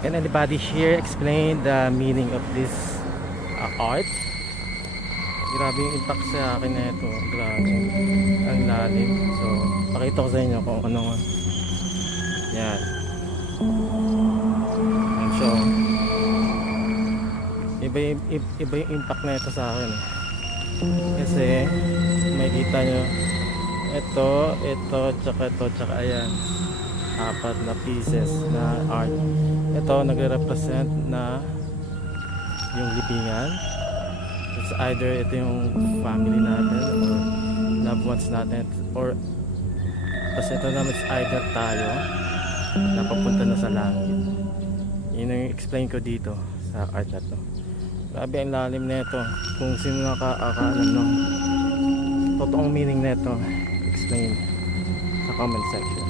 Can anybody here explain the meaning of this art? Grabe yung impact sa akin na ito. Grabe. Ang lalim. So, pakita ko sa inyo kung ano. Yan. And so, iba yung impact na ito sa akin. Kasi, makikita nyo, ito, tsaka ayan. Apat na pieces na art. Ito, nagre-represent na yung libingan. It's either ito yung family natin or loved ones natin, or kasi ito naman is either tayo na papunta na sa langit. Yun yung explain ko dito sa art na to. Grabe ang lalim na ito. Kung sino nakakaalam ng totoong meaning na ito, explain sa comment section.